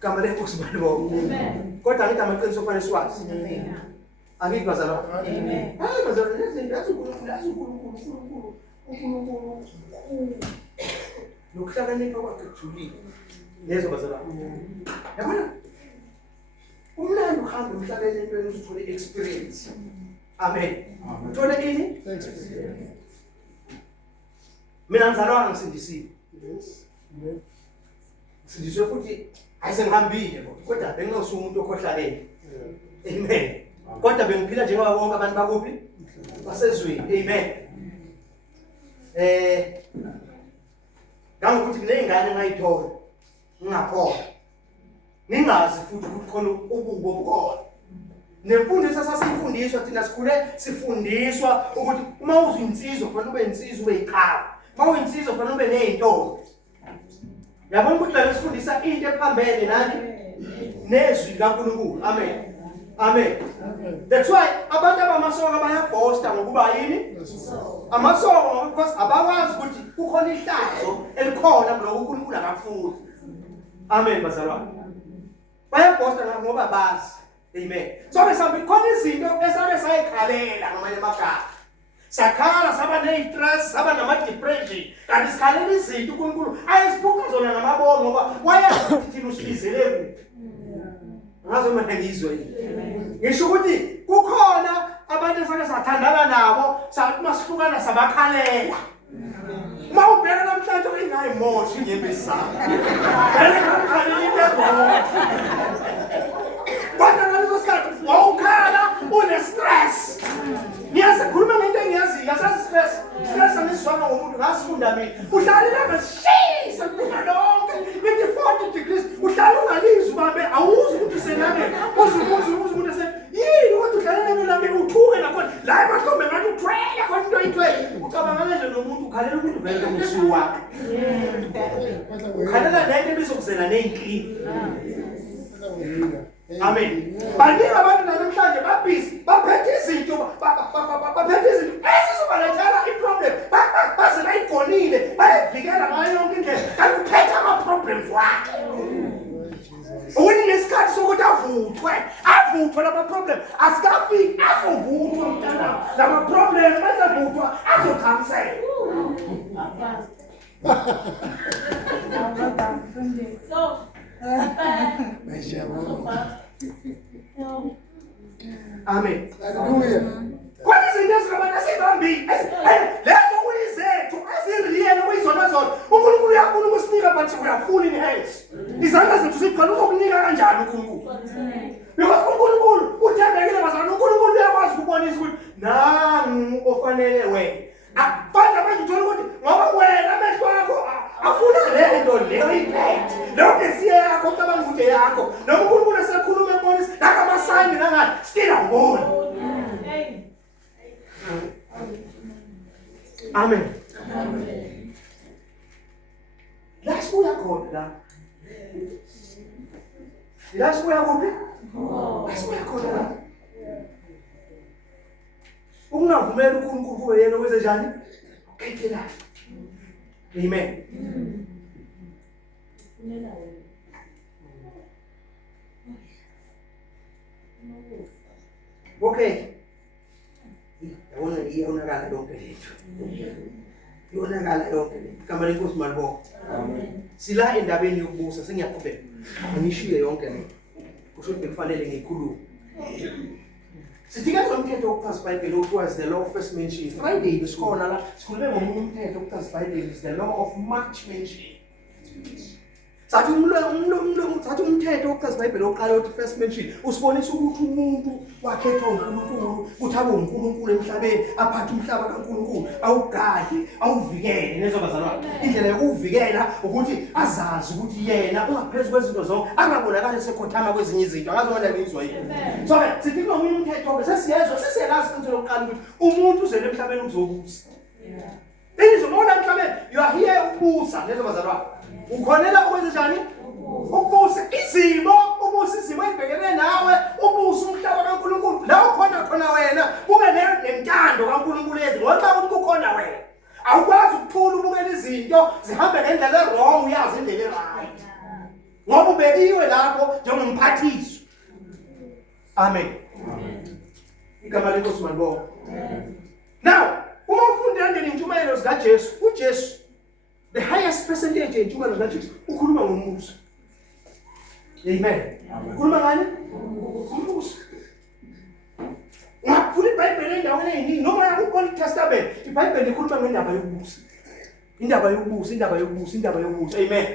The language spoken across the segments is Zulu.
Kama lenkosi balibonke. Kodwa ngithi amaqiniso kufanele siwazi. Angithi bazalwane. Amen. Hayi bazalwane lezinto uNkulunkulu. Nokuhlakanipha kwakhe kujulile. Lezo bazalwane. Yabona? Umlando uhambe umhlabeni empeleni uthole experience. Amen. Uthole ini? Experience. Mina ngizalwa ngisindisiwe. Yes. Sindiswe futhi ayisengihambile kodwa bengingasuka umuntu okhohlalele. Amen. Kodwa bengiphila njengoba bonke abantu bakuphi? Basezweni. Amen. Ngangokuthi kuneyingane ngayithola. Ngingakhola. Ningazi futhi ukuthi khona ububo obukhona. Nemfundiso sasifundiswa thina sikhule sifundiswa ukuthi uma uzinsizwa kufanele ube insizwa ube iqhawe. Uma uyinsizwa kufanele ube nezintombi. Yabona ukuthi la sifundisa into ephambene nani? Nezwi kaNkulunkulu. Amen. Amen. That's why abantu abamasonga bayabhosta ngokuba yini? Amasonga because abawazi ukuthi kukhona ihlazo elikhona kuloko uNkulunkulu akafuni. Amen bazalwane. Bayabhosta ngoba bazi. Amen. So besambe khona izinto esabe sayikhalela ngamanye amagama. Sakhala saba ne-stress, saba nama-depression. Kanti sikhalela izinto uNkulunkulu ayesiphuca zona namabomo ngoba wayazi ukuthi thina usibizele kuphi. Ngazo manje ngizwe yini. Ngisho ukuthi kukhona abantu esake sathandana nabo, sathi masihlukana sabakhalela. Uma ubheka namhlanje ingayimoshi inyembezi zakho. Vele ngakhalela into ebona. Kodwa ngaleso sikhathi wawukhala une-stress. Ngiyazikhuluma ngento engiyaziyo, yasazi stress. Stress angisizwana ngomuntu ngasifunda mina. Uhlala ilanga shisa kuphela lonke. 40 degrees. Uhlala ungalizwi babe awuzi ukuthi uselangeni. Uze umuntu ese yini kodwa uhlala elangeni uthuke nakhona. La emahlombe ngathi uthwele khona into oyithwele. Ucabanga nje nomuntu ukhalela ukuthi uvele umsuku wakhe. Ukhalela lento ebizokuzela neyinkinga. Amen. Baningi abantu namhlanje babhizi baphethe izinto baphethe izinto esizobalethela iproblem baze bayigonile bayivikela ngayo yonke indlela kanti uphethe ama-problems wakhe. Unesikhathi sokuthi avuthwe lama-problem asikafiki azovuthwa mntana lama-problem azavuthwa azokhansela. Amen. Hallelujah. Kwani izinto ezingabana sibambile lezo kuyizethu eziriyeli kuyizona zona uNkulunkulu uyafuna ukusinika but uyafuna in hands. Izandla zethu siqala uzokunika kanjani uNkulunkulu? Because uNkulunkulu uthembekile bazalwane. uNkulunkulu uyakwazi ukubonisa ukuthi nangu ofanele wena. Abantu abanje uthola ukuthi ngoba wena amehlo akho afuna lento leyo iphethe lonke siye yakho ucabanga ukuthi yakho noma uNkulunkulu esekhuluma ebonisa nakamasayini nangani still awuboni. Amen. Amen. La sibuya khona la. La sibuya kuphi? La sibuya khona la. Ungavumeli uNkulunkulu kube yena wenze njani? Ukhethela. Amen. Okay. Yabona iyonakala yonke lethu. Iyonakala yonke lethu. Kama lenkosi malibonke. Amen. Sila endabeni yokubusa sengiyaqhubeka. Angishiye yonke le. Kusho ukuthi kufanele ngikhulume. Sifika ngomthetho wokuphasa iBhayibheli okuthiwa the law of first mention. Friday besikhona la sikhulume ngomunye umthetho wokuphasa iBhayibheli is the law of much mention. Sathi umthetho wokuphasa iBhayibheli oqala uthi first mention usibonisa ukuthi umuntu wakhethwa uNkulunkulu ukuthi abe uNkulunkulu emhlabeni aphathe umhlaba kaNkulunkulu awugade awuvikele nezo bazalwane. Indlela yokuvikela ukuthi azazi ukuthi yena ungaphezulu kwezinto zonke angabonakali sekhothama kwezinye izinto angazi manje ngizwa yini. So sithi ngomunye umthetho sesiyezwa sesiyalazi into lokuqala ukuthi umuntu uzele emhlabeni ukuzobusa. Izobona emhlabeni you are here ukubusa nezo bazalwane. Ukhonela ukwenza njani? Ubusa izimo, ubusa izimo ezibhekene nawe, ubusa umhlaba kaNkulunkulu. La ukhona wena, kube nentando kaNkulunkulu yethu. Ngoba ukuthi kukhona wena. Awukwazi ukuthula ubukela izinto zihambe ngendlela wrong uyazi indlela right. Ngoba ubekiwe lapho njengomphathiswa. Amen. Igama lenkosi malibonga. Now, uma ufunda ngene intshumayelo zika Jesu, uJesu the highest percentage yentshumayelo zika Jesu ukhuluma ngombuso. Amen. Ukhuluma ngani? Umbuso. Ngakufuna iBhayibheli endaweni eyiningi noma ku-Old Testament, iBhayibheli ikhuluma ngendaba yokubusa. Indaba yokubusa. Amen.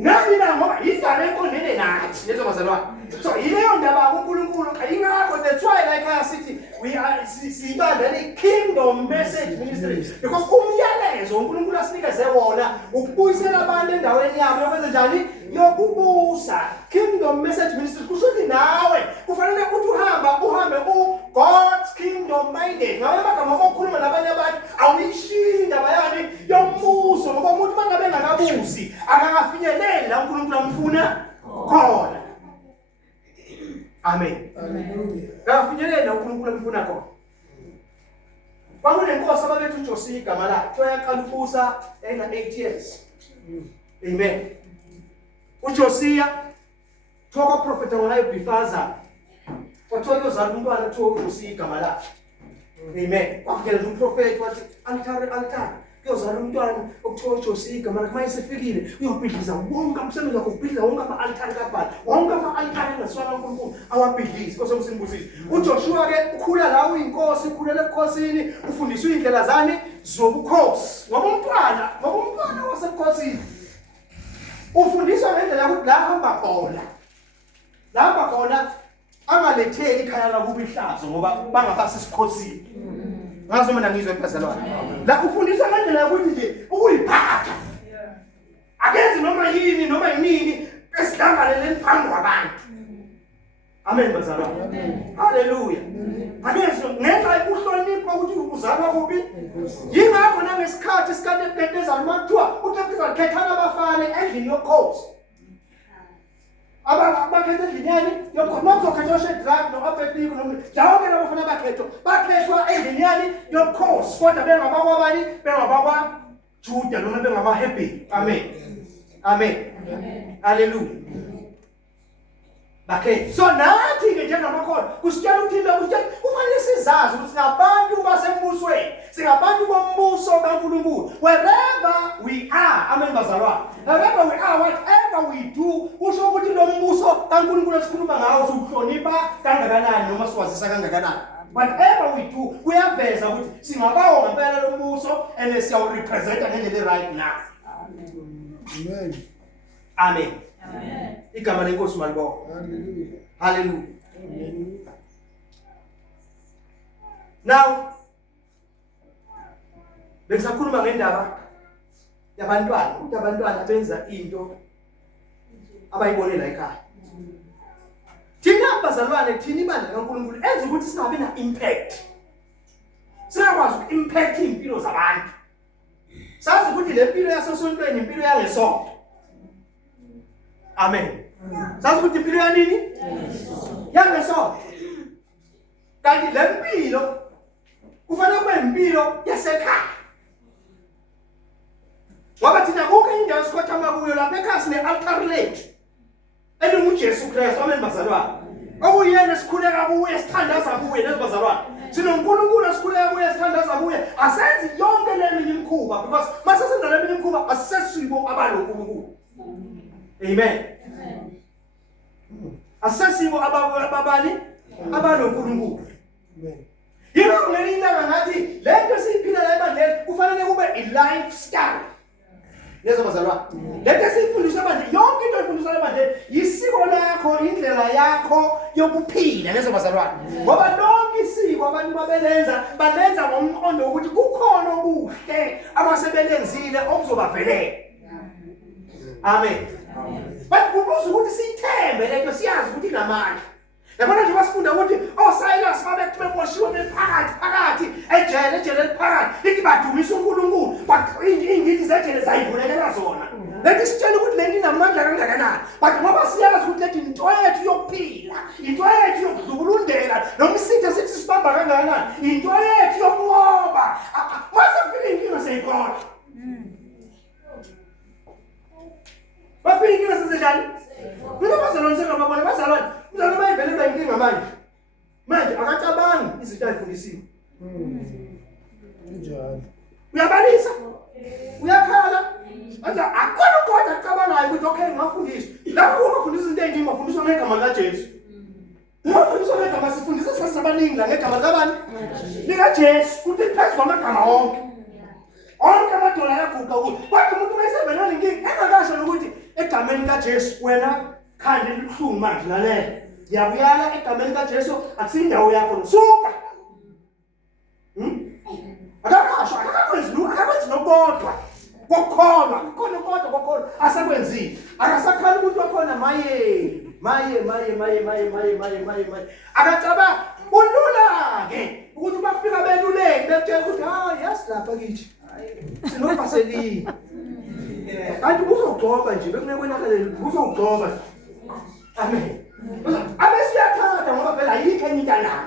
Ngani na ngoba indaba eqondene nathi lezo bazalwane. So ileyo ndaba kuNkulunkulu ayingakho, that's why like I city we are sibanda le kingdom message ministry, because umyalezo uNkulunkulu asinikeze wona ukubuyisela abantu endaweni yabo yokwenza njani, yokubusa. Kingdom message ministry kusho ukuthi nawe kufanele ukuthi uhambe God's kingdom minded. Ngabe magama okukhuluma nabanye abantu awuyishiyi indaba yani yombuso, ngoba umuntu mangabe engakabusi akakafinyeleli la uNkulunkulu amfuna khona. Amen. Hallelujah. Akafinyelela uNkulunkulu amfuna khona. Kwakunenkosi ababethu uJosiya igama lakhe, wayaqala ukubusa ena 8 years. Amen. uJosiya thoka prophet ngayo bifaza. Kwathiwa uzala umntwana kuthiwa uJosiya igama lakhe. Amen. Kwakugela umprofeti wathi altar. Kuyozala umntwana okuthiwa uJosiya igama lakhe. Mayisefikile uyobhidliza wonke umsebenzi wakhe, ubhidliza wonke ama-altari kaBhali. Wonke ama-altari engaswala uNkulunkulu awabhidlize. Nkosi umsimbusise. uJoshua ke ukhula la uyinkosi, ukhulela ebukhosini, ufundiswa indlela zani zobukhosi. Ngoba umntwana wasebukhosini ufundiswa ngendlela yokuthi la hamba khona angaletheli ikhaya lakubo ihlazo ngoba bangapasi isikhosini. Ngazo mina ngizwe phezalwana. La ufundiswa ngendlela yokuthi nje ukuyiphatha. Akenzi noma yini esidlangalele phambi kwabantu. Amen bazalwane. Hallelujah. Akenzi ngenxa yokuhlonipha ukuthi uzalwa kuphi. Yingakho nangesikhathi ebhedeza makuthiwa uThixo khethana abafana endlini yokhosi. Abakhetha endlini yani yokhosi. Makuzokhethwa uShedraki no-Abednego nonke abafana bakhethwa endlini yani yokhosi, kodwa bengabakwabani, bengabakwaJuda noma bengamaHebheru. Amen. Hallelujah. Okay, so nathi ke njengamakhono kusitshela ukuthi kufanele sizazi ukuthi singabantu basembusweni, singabantu bombuso kaNkulunkulu. Wherever we are, amen bazalwane. Wherever we are, whatever we do, kusho ukuthi lo mbuso kaNkulunkulu esikhuluma ngawo siwuhlonipha kangakanani noma siwazisa kangakanani. Whatever we do, kuyaveza ukuthi singabawo ngempela lo mbuso and siyawurepresenta ngendlela right now. Amen. Igama lenkosi malibonga. Hallelujah. Now, bengisakhuluma ngendaba yabantwana, ukuthi abantwana benza into abayibonela ekhaya. Thina bazalwane, thina ibandla kaNkulunkulu enza ukuthi singabe na impact. Singakwazi uku-impact impilo zabantu. Sazi ukuthi le mpilo yasesontweni impilo yangesonto. Amen. Sazi ukuthi impilo yanini? Yangesonto. Kanti le mpilo kufanele kube impilo yasekhaya. Ngoba thina kukho indawo esikhothama kuyo lapha ekhaya sine-altar lethu elinguJesu Kristu. Amen bazalwane. Okuyena sikhuleka kuye, sithandaza kuye lezo bazalwane. SinoNkulunkulu esikhuleka kuye, sithandaza kuye. Asenzi yonke le minye imikhuba, because masesenza le minye imikhuba asesisibo abaloNkulunkulu. Amen. Asesibo ababani abaloNkulunkulu. Amen. Yebo ngelinda ngathi lento siyiphila la ebandleni kufanele kube i-lifestyle. Lezo bazalwane. Lento siyifundiswa ebandleni, yonke into efundiswa ebandleni yisiko lakho, indlela yakho yokuphila lezo bazalwane. Ngoba lonke isiko abantu balenza ngomqondo ukuthi kukhona okuhle abasebelenzile okuzobavelela. Amen. But kubuza ukuthi siyithembe lento, siyazi ukuthi inamandla. Yabona nje basifunda ukuthi oSilas babethu beboshiwe bephakathi ejele eliphakathi lithi badumisa uNkulunkulu, but ingidi zejele zayivulekela zona. Lethi sitshela ukuthi lento inamandla kangakanani, but ngoba siyazi ukuthi lethi into yethu yokuphila, into yethu yokudlulundela noma isitha sithi sibamba kangakanani, into yethu yokunqoba. Masifika inkinga seyikhona. Bafika inkinga sezenjani? bazalwane umzalwane bayivele bayinkinga manje akacabangi izinto ayifundisiwe Njalo. uyabalisa uyakhala aza akona kodwa acabangayo ukuthi okay ngafundiswa lapho ungafundisa izinto eziningi ngafundiswa ngegama likaJesu ngafundiswa ngegama sifundisa sasabaningi la ngegama likabani likaJesu uthi phezu kwamagama onke amadola ayaguqa ukuthi kodwa umuntu mayesevelana inkinga engakasho nokuthi egameni likaJesu wena khande libuhlungu manje lalela ngiyabuyala egameni likaJesu akusindawo yakho suka akakwenzi nokodwa kokholwa khona kodwa kokholwa asekwenzile akasakhali umuntu wakhona maye akacabanga ulula ke ukuthi bafika beluleke betshela ukuthi yes lapha kithi sinophaselini kanti uzogcoba nje bekunekwenakaleli uzogcoba amen abesiyathatha ngoba phela ayikho enye into anayo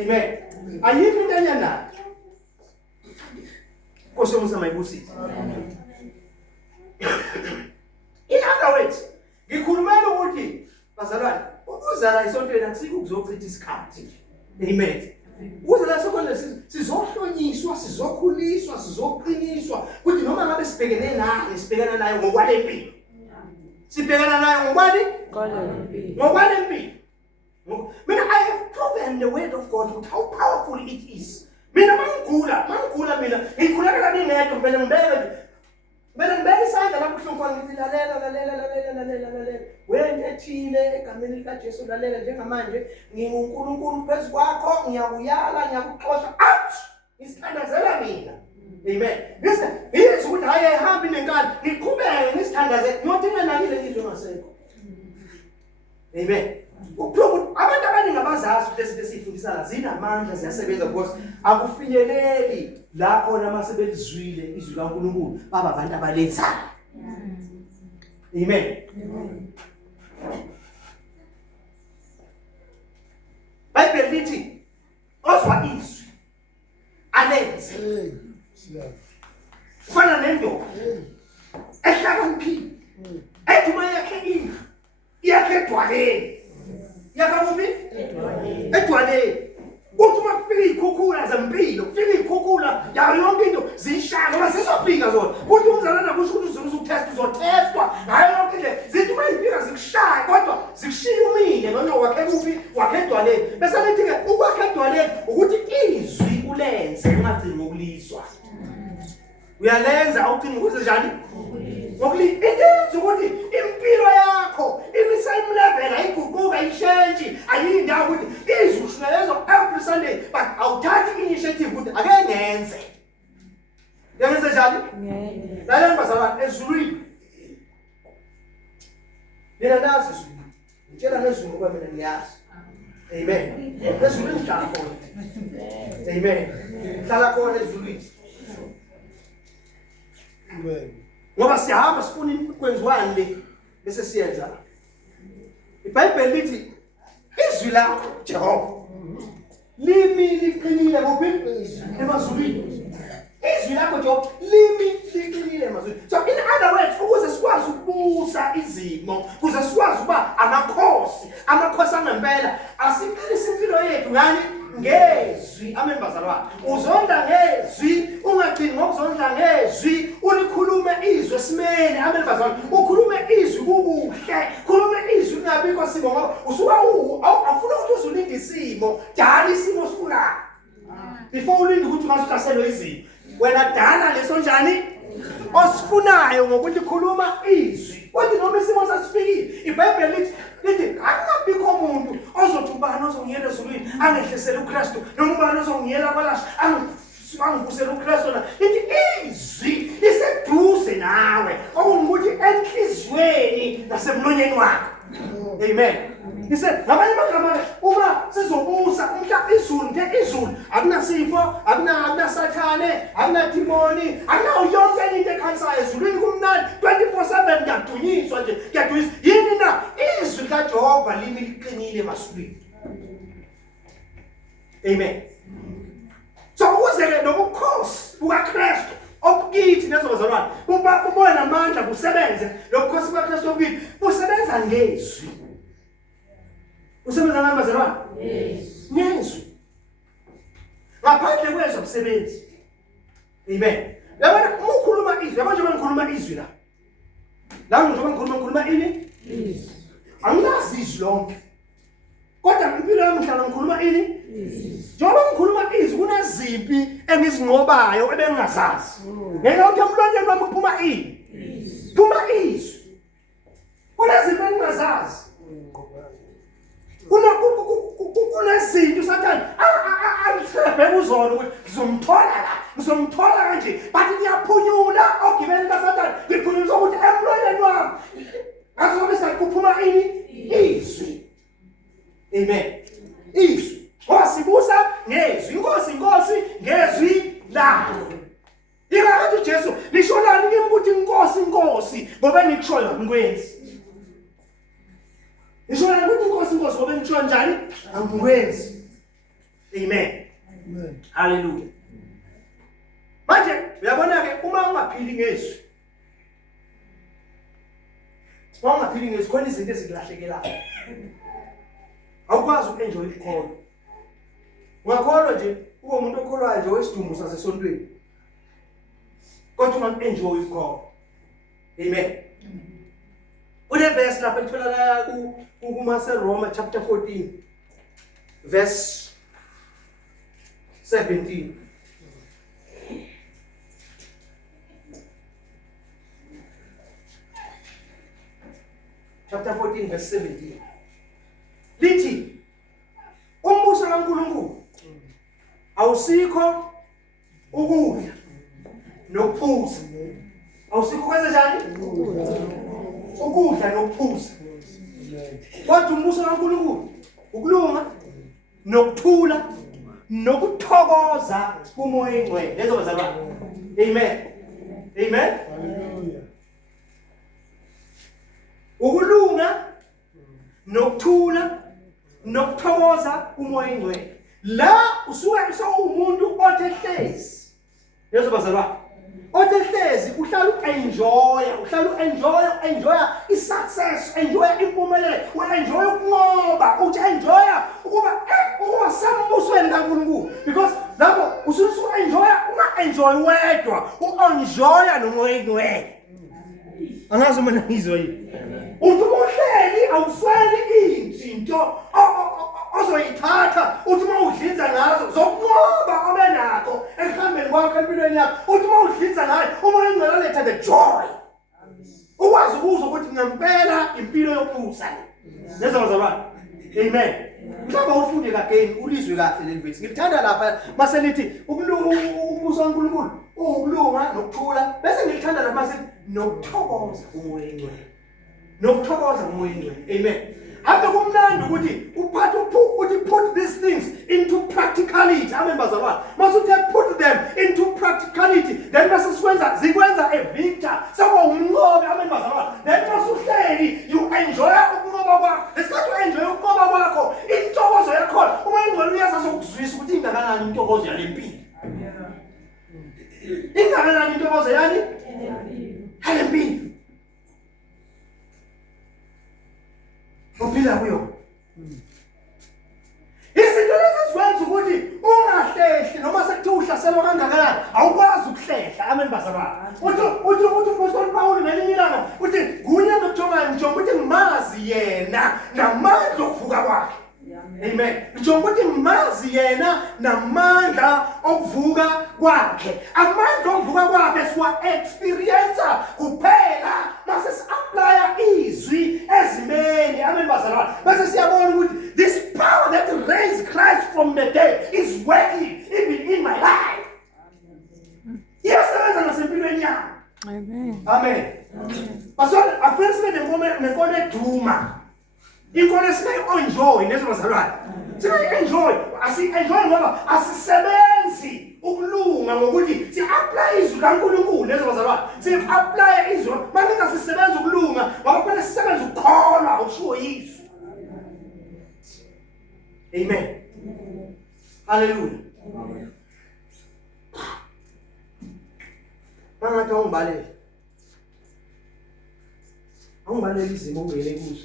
amen ayikho into enye anayo Nkosi yomsama ibusise. In other words, ngikhulumela ukuthi bazalwane, ukuzala isontweni akusiko ukuzochitha isikhathi. Amen. Ukuzala isontweni sizohlonyiswa, sizokhuliswa, sizoqiniswa, ukuthi noma ngabe sibhekana nayo ngokwalempilo. Sibhekana nayo ngokwani? Ngokwalempilo. Mina I have proven the word of God with how powerful it is. Mina mangigula mina ngikhuleka ngingedwa vele ngibeke isandla lapho uhlonkhona ngithi lalela wena ethile egameni likaJesu lalela njengamanje nginguNkulunkulu phezu kwakho ngiyakuyala ngiyakuxosha out isithandazela mina amen listen yizwe ukuthi hayi ayihambi nenkani ngiqhubeke ngisithandazela ngothi nganakile izwe ngasekho amen abantu abaningi abazazi ukuthi lesi esifundisana zinamandla ziyasebenza because akufinyeleli la khona masebelizwile izwi kaNkulunkulu baba abantu abalenzayo amen Bible lithi ozwa izwi alenze fana nendoda ehlakaniphile ethuma yakhe indlu yakhe edwaleni yakabumbi edwaleni uthi makufika ikhukhula zempilo kufika ikhukhula yayo yonke into zishaka ngoba sizofika zona uthi umzalwana kusho ukuthi uzokutesta uzotestwa ngayo yonke indlela zithi mayifika zikushaya kodwa zikushiya umile noma wakhe kuphi wakhe edwaleni bese lithi ke ukwakhe edwaleni ukuthi izwi ulenze ungagcini ngokuliswa uyalenza awugcini ukuze njani into ukuthi impilo yakho imisayim level ayiguquka ayishenji ayindawo ukuthi izwi ushunelezo every Sunday but awuthathi initiative ukuthi ake ngenze ngenze njani lalela bazalwane ezulwini mina nazi izwi ngitshela nezwi ngoba mina ngiyazi amen ezulwini hlala khona amen hlala khona ezulwini Amen. Ngoba siyahamba sifuna ukwenziwani le bese siyenza. iBhayibheli lithi izwi lakho Jehova limi liqinile ngophi emazulwini. Izwi lakho Jehova limi liqinile emazulwini. So in other words ukuze sikwazi ukubusa izimo, ukuze sikwazi ukuba amakhosi angempela asiqinise impilo yethu ngani ngezwi amen bazalwane uzonda ngezwi ungagcini ngokuzonda ngezwi ulikhulume izwi esimene amen bazalwane ukhulume izwi kubuhle khulume izwi ngabikho simo ngoba usuka awufuna ukuthi uzulinde isimo dala isimo sifunayo before ulinde ukuthi ungahlaselwe izimo wena dala leso njani osifunayo ngokuthi khuluma izwi kodwa noma isimo sasifikile iBhayibheli lithi akungabikho umuntu ozothi ubani ozongiyela ezulwini angehlisele uKristu noma ubani ozongiyela kwalasha angivusele uKristu na lithi izwi liseduze nawe okungukuthi enhlizweni nasemlonyeni wakho amen He ngamanye amagama uma sizobusa umhla izulu akunasifo akunasathane akunadimoni akunayo yonke into ekhansayo ezulwini kumnandi 24/7 kuyadunyiswa nje kuyadunyiswa yini na izwi likaJehova limi liqinile emasulwini amen so ukuze nobukhosi bukaKristu obukithi nezobazalwane ubona amandla kusebenze lokukhosi bukaKristu obukithi busebenza ngezwi Usebenza ngani bazalwane? Ngezwi. Ngaphandle kwezwi akusebenzi. Amen. Yabona uma ukhuluma izwi, yabona njengoba ngikhuluma izwi la. La njengoba ngikhuluma ini? Izwi. Angilazi izwi lonke. Kodwa impilo yami ngihlala ngikhuluma ini? Izwi. Njengoba ngikhuluma izwi kunezimpi engizinqobayo ebengingazazi. Ngeke uthi emlonyeni wami kuphuma ini? Izwi. Phuma izwi. Kunezimpi engingazazi. Kunezinto usathane angithembe kuzona ukuthi ngizomthola kanje but ngiyaphunyula ogibeni kaSathane ngiphunyuza ukuthi emlonyeni wami ngazobe sakuphuma ini izwi. Amen. Izwi wasibusa ngezwi, inkosi ngezwi layo. Ingathi uJesu lisholani kimi ukuthi inkosi ngoba nikushoyo ngikwenzi. Isho ukuthi inkosi ngoba ngisho njani angikwenzi. Amen. Amen. Hallelujah. Manje uyabona ke uma ungaphili ngezwi. Uma ungaphili ngezwi khona izinto ezikulahlekelayo. Awukwazi ukenjoy ikholo. Ungakholwa nje ube umuntu okholwayo nje wesidumbu sasesontweni. Kodwa ungakenjoy ikholo. Amen. Ule verse lapha litholakala kuMaseroma chapter 14 verse 17. Chapter 14 verse 17. Lithi umbuso kaNkulunkulu awusikho ukudla nokuphuza. Awusikho kwenza njani? Ukudla nokuphuza. Kodwa umbuso kaNkulunkulu ukulunga nokuthula nokuthokoza kumoya engcwele. Lezo bazalwane. Amen. Amen. Hallelujah. Ukulunga nokuthula nokuthokoza kumoya engcwele. La usuke umuntu othehlezi. Lezo bazalwane. Othehlezi uhlala enjoya i-success, enjoya impumelelo, enjoya ukunqoba, enjoya ukuba sembusweni kaNkulunkulu because lapho enjoya unga-enjoy wedwa, u-enjoya nomoya engcwele. Angazi uma ngizwa yini. Uthi uhleli awusweli izinto ozoyithatha uthi uma udlinza ngazo zokunqoba obenakho ehambeni kwakho empilweni yakho uthi uma udlinza ngayo umoya engcwele letha the joy. Ukwazi ukuzwa ukuthi ngempela impilo yokubusa le. Lezo bazalwane. Amen. Mhlawumbe ufunde kageni ulizwe kahle leli verse. Ngilithanda lapha mase lithi umbuso kaNkulunkulu ukulunga nokuthula bese ngilithanda lapha mase nokuthokoza umoya engcwele. Nokuthokoza umoya engcwele. Amen. Ave kumnandi ukuthi put these things into practicality. Amen bazalwane. Mase uthe put them into practicality. Then mase zikwenza a victor. Sabo umnqobi. Amen bazalwane. Then mase uhleli you enjoy ukunqoba kwakho. Lesikhathi enjoy ukunqoba kwakho, intokozo yakho uma ingcwele uyasazi ukuzwisa ukuthi ingakanani intokozo yalempilo. Ingakanani intokozo yani? Yalempilo. Uphila kuyo. Izinto lezi zwenza ukuthi ungahlehli noma sekuthiwa uhlaselwa kangakanani awukwazi ukuhlehla. Amen bazalwane. Uthi uPostoli Paul ngelinye ilanga uthi kunye nokujonga ukuthi ngimazi yena namandla okuvuka kwakhe. Amen. Njengoba ukuthi ngimazi yena namandla okuvuka kwakhe. Amandla okuvuka kwakhe siwa experience kuphela mase si-applya izwi ezimeni. Amen bazalwane. Bese siyabona ukuthi this power that raised Christ from the dead is working even in my life. Iyasebenza nasempilweni yami. Amen. Amen. Pastor, afense nenkomo eduma. Inkolo singayi-enjoy lezo bazalwane. Singayi-enjoy. Asi-enjoy ngoba asisebenzi ukulunga ngokuthi si-apply izwi kaNkulunkulu lezo bazalwane. Si-apply izwi. Manje asisebenzi ukulunga ngoba kufanele sisebenze ukukholwa ukushiwo izwi. Amen. Hallelujah. Mangathi awungibalele izimo ongene kuzo.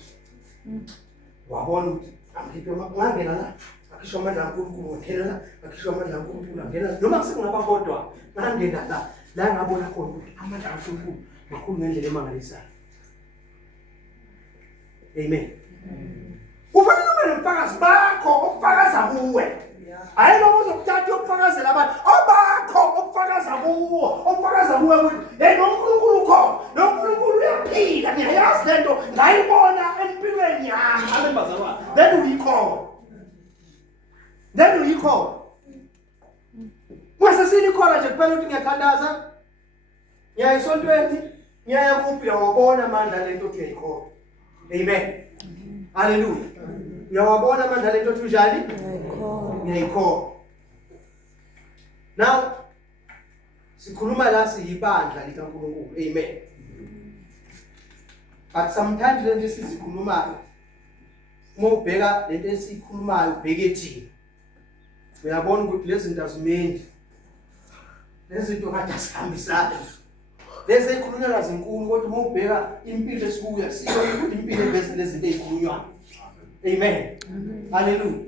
wabona ukuthi angikhiphe ngangena la akhishwa amandla kaNkulunkulu ngena la akhishwa amandla kaNkulunkulu ngena noma kusengaba kodwa ngangena la ngabona khona ukuthi amandla kaNkulunkulu makhulu ngendlela emangalisayo. Amen. Kufanele ube nomfakazi bakho okufakaza kuwe. Hayi noma uzokuthatha ukufakazela abantu obakho okufakaza kuwo, okufakaza kuwe ukuthi hey noNkulunkulu ukhona, noNkulunkulu uyaphila, ngiyayazi lento ngayibona empilweni yami abembazalwane. Then uyikho. Mase sinikhola nje kuphela ukuthi ngiyakhandaza. Ngiya esontweni, ngiya kuphi uyawabona amandla lento othi uyayikho. Amen. Hallelujah. Uyawabona amandla lento othi unjani? Ngiyayikho. Now sikhuluma la siyibandla likaNkulunkulu. Amen. But sometimes lento sizikhulumayo uma ubheka lento esikhulumayo ubheke ethini. Uyabona ukuthi lezi zinto azimendi. Lezi zinto kade asihambisana. Lezi ekhulunywa ngazinkulu kodwa uma ubheka impilo esikuya siyona ukuthi impilo bese lezi zinto ezikhulunywa. Amen. Hallelujah.